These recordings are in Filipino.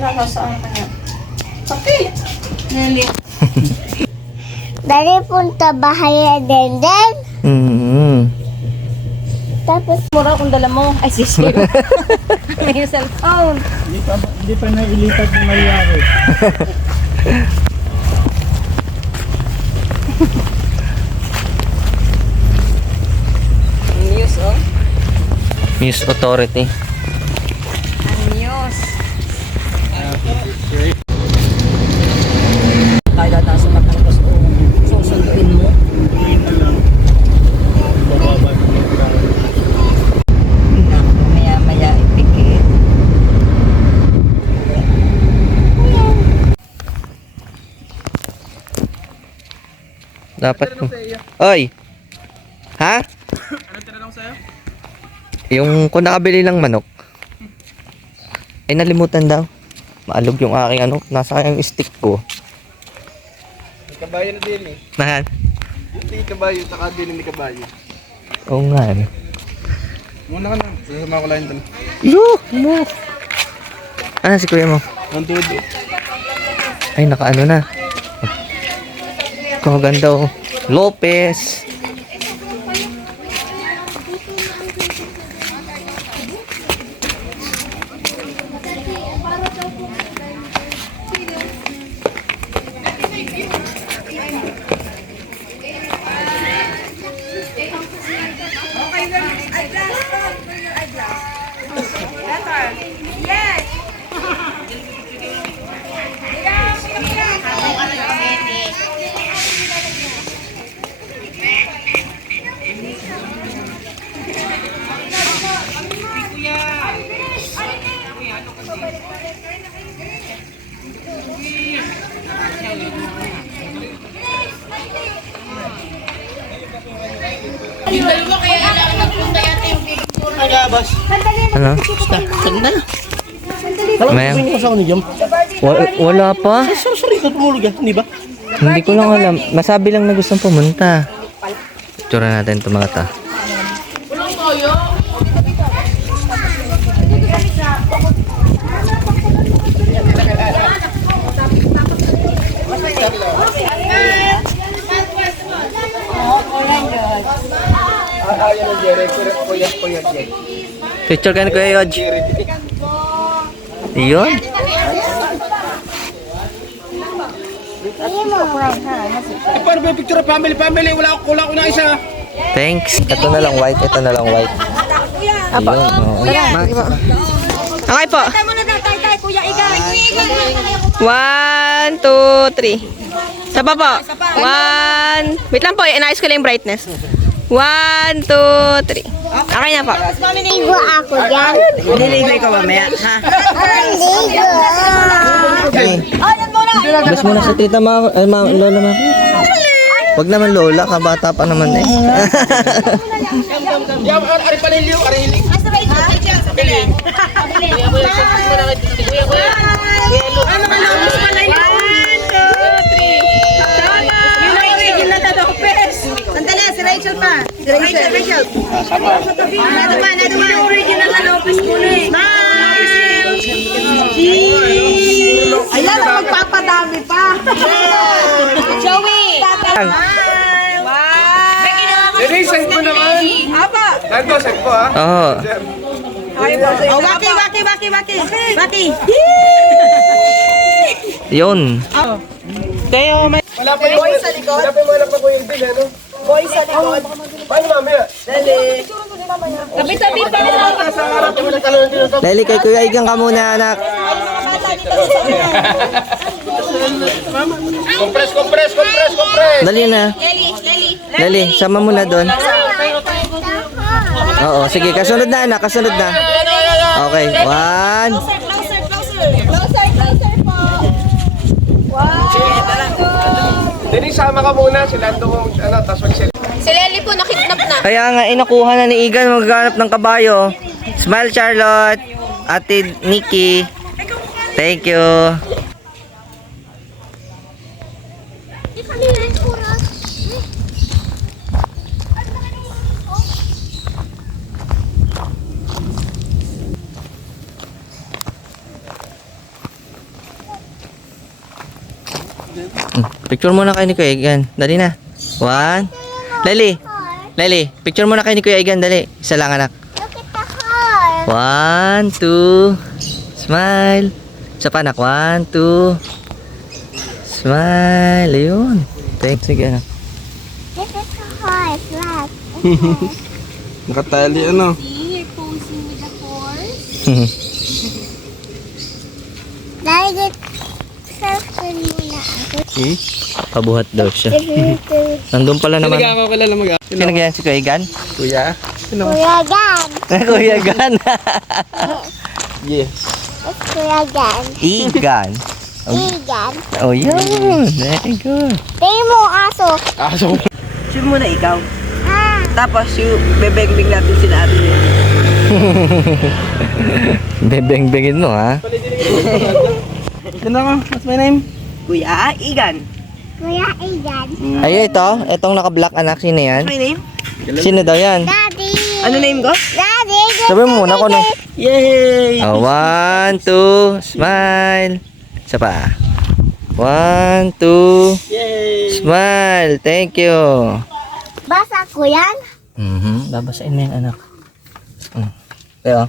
saan kanya. Okay. Nelly. Dari punta bahay din. Tapos, Mura kung dala mo. Ay, sis. May cellphone. Hindi pa nailipat ng Mariari. News, oh. News Authority. News. Kaya taas na pagkakas o susunduin mo. Hindi na lang. Bababa na yung tao. Maya-maya ipikit. Dapat. Oy! Ha? Anong tinanong sa'yo? Yung kung nakabili ng manok. Ay nalimutan daw. Maalog yung aking ano. Nasa kayang stick ko. May kabayo na din eh. Mahal. Yung di kabayo, saka din ni kabayo. Oo nga eh. Muna ka na. Sasama ko lang doon. Yuh! Mo! Ano si kuya mo? Nandun. Ay nakaano na. Kaganda oh. Lopez. Ano? Maya. Wala pa? Sorry, natulog yan, di ba? Hindi ko lang alam. Masabi lang na gustong pumunta. Tura natin ito mga ta. Ayaw ng Jerry, pero puyat yan. Picture ka na Kuya Yodge. Yun. Eh, paano ba yung picture of family? Wala ko na isa. Thanks. Ito na lang white. Ito na lang white. Ayun. Oo. Okay po. Kuya Igan. 1, 2, 3. Sapa po. 1. Wait lang po, inayos ko lang yung brightness. 1, 2, 3. Okay na po. Ligo ako yan. Niligoy ka mamaya, ha? Ligo. Bless mo na sa tita lola ma. Wag naman lola, kabata pa naman eh. Yan, ari paliliw, ari hiling. Ano ka lang? Mas malay na. 1, 2, 3. Tama. Yun ang original na Lopez. Sandali, si Rachel pa. Si Rachel. Nado pa. Yung original na Lopez muna eh. Smile. Ayan, magpapadami pa. Joey. Jerry, send ko naman. Apa. Nando, send ko ha. Oo. Oh, Waki. Yun. Wala pa yung sa likod. Wala pa yung malak na Kuya Edil, ano? Boy sa likod. Paano mamaya? Tabi-tabi pa. Sa harap yung nagkalala dito. Leli, kay Kuya Igang ka muna anak. Compress. Dali na. Leli, sama mo na doon. Oo, sige. Kasunod na anak. Kasunod na. Okay. 1. Dili, sama ka muna. Sila doon, tapos mag-sell. Si Lely po, nakidnap na. Kaya nga, inakuha na ni Igan maghanap ng kabayo. Smile, Charlotte. Ate Nikki. Thank you. Picture muna kayo ni Kuya Igan. Dali na. 1. Lily, picture muna kayo ni Kuya Igan. Dali. Isa lang anak. Look at the heart. 1, 2. Smile. Isa pa anak. 1, 2. Smile. Ayun. Sige anak. Look at the heart. Look. Nakatali ano? Dahil circle muna ako. Pabuhat daw siya. Nandun pala naman. Pinagkakakilala mag Sino ganyan si Kuya Igan? Kuya? Kuya Gan. Kuya Igan. Yes. It's Kuya Gan. Igan. Igan. Oh, yun. Very good. Tingin mo ang aso. Aso. Shoot muna ikaw. Ah. Tapos yung bebeng-beng natin sila ate. Bebeng-bengin mo, ha? Ganda ko. What's my name? Kuya Igan. Kuya Igan. Ay, ito. Itong naka-black anak. Sino yan? My name? Sino daw yan? Daddy. Ano name ko? Daddy. Sabi mo muna ko, no? Yay! Oh, 1, 2. Smile. Isa pa. 1, 2. Yay! Smile. Thank you. Basa ko yan? Babasain mo yan, anak. Kaya,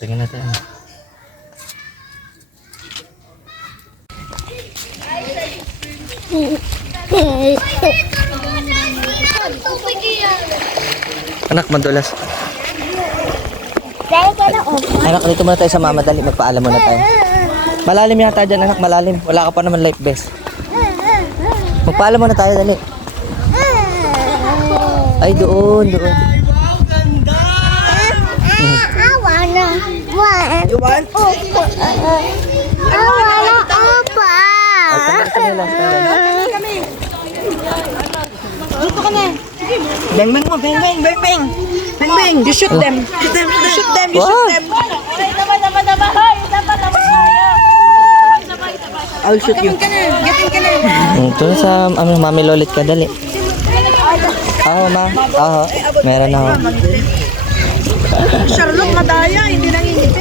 tingnan natin. Anak, madulas. Dahil ka na opo. Anak, dito muna tayo sa mama. Dali, magpaalam muna tayo. Malalim yata dyan, anak. Malalim. Wala ka pa naman life vest. Magpaalam muna tayo, dali. Ay, doon, doon. I wanna. You want? Opo. I wanna opo. Ay, sandali. Beng-beng mo, beng-beng, beng-beng! Beng-beng! You shoot them! Shoot them, shoot them, you shoot them! I'll shoot you. Ito sa mami lolit ka, dali. Ma. Meron ako. Charlotte, madaya, hindi nangingiti.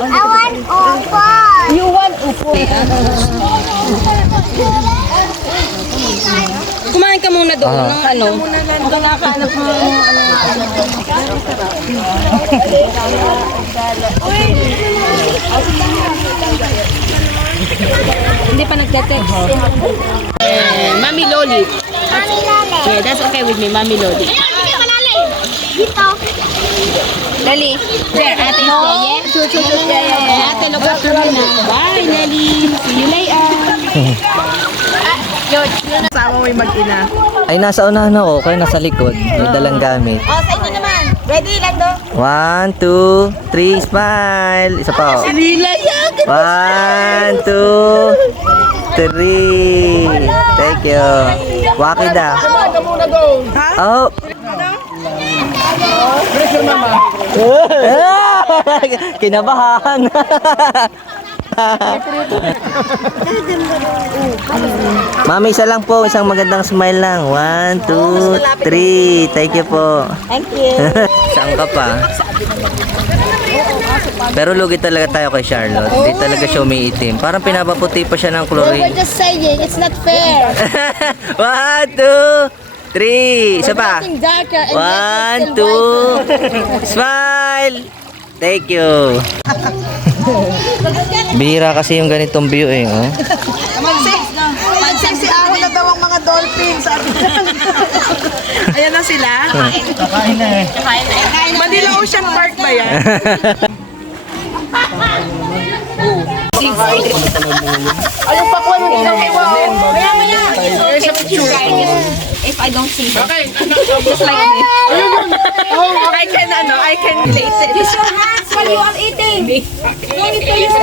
I want opo. You want upo. Kumain ka muna doon ng ano. Nakahanap mo Hindi pa nagte-text. Mami Loli. Mami Lale. Yeah, that's okay with me, Mami Loli. Dito. Lali. There, ate no. Yeah. Ate, look after me na. Bye, Lali. See you later. Sama mo yung mag-ina. Ay, nasa unahan ako. Kayo nasa likod. May dalang gamit. Oh, sa inyo naman. Ready, Lando? 1, 2, 3, smile. Isa pa. Oh. Lila, yan. 1, 2, 3. Thank you. Wakida. Oh. Kinabahan. Mami, isa lang po. Isang magandang smile lang. 1, 2, 3. Thank you po. Thank you. Saan ka pa? Pero lugi talaga tayo kay Charlotte. Hindi talaga siya umiitim. Parang pinapaputi pa siya ng chlorine. just saying, it's not fair. 1, 2, 3. Isa pa. Darker 1, 2. Smile. Thank you. Bihira kasi yung ganitong view eh. Oh. Magsisi ako na daw ang mga dolphins. Ayan na sila. Kakain na eh. Manila Ocean Park ba yan? Ayun pa po yung ilaw kay Wow. Maya. There's a picture. If I don't see her. Okay. Just like me. I can relate it. Use your hands while you are eating. Don't you use